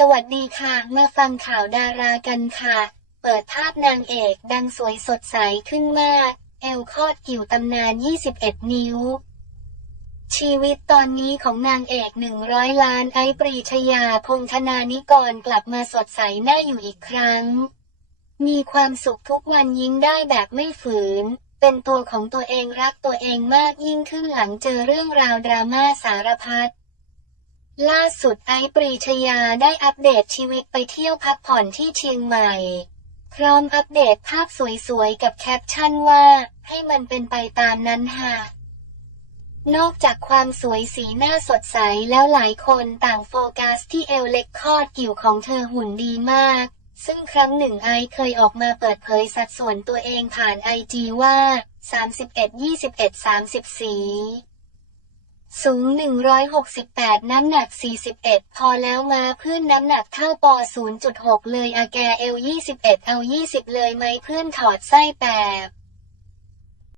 สวัสดีค่ะ มาฟังข่าวดารากันค่ะ เปิดภาพนางเอกดังสวยสดใสขึ้นมาก เอลคอดกิ่วตำนาน 21 นิ้ว ชีวิตตอนนี้ของนางเอก 100 ล้านไอปรีชยาพงธนานิกรกลับมาสดใสน่าอยู่อีกครั้ง มีความสุขทุกวันยิ้มได้แบบไม่ฝืน เป็นตัวของตัวเองรักตัวเองมากยิ่งขึ้นหลังเจอเรื่องราวดราม่าสารพัด ล่าสุดไอซ์ปรีชยาได้อัปเดตชีวิตไปเที่ยวพักผ่อนที่เชียงใหม่ พร้อมอัปเดตภาพสวยๆ กับแคปชั่นว่า ให้มันเป็นไปตามนั้นค่ะนอกจากความสวยสีหน้าสดใสแล้วหลายคนต่างโฟกัสที่เอวเล็กคอดกิ่วของเธอหุ่นดีมาก ซึ่งครั้งหนึ่งไอซ์เคยออกมาเปิดเผยสัดส่วนตัวเองผ่านไอจีว่า 31 21 34 สูง 168 น้ำหนัก 41 พอแล้วมาเพื่อนน้ำหนักเท่าปอ 0.6 เลยอาแกเอล 21 เอล 20 เลยไหมเพื่อนถอดไส้แปบ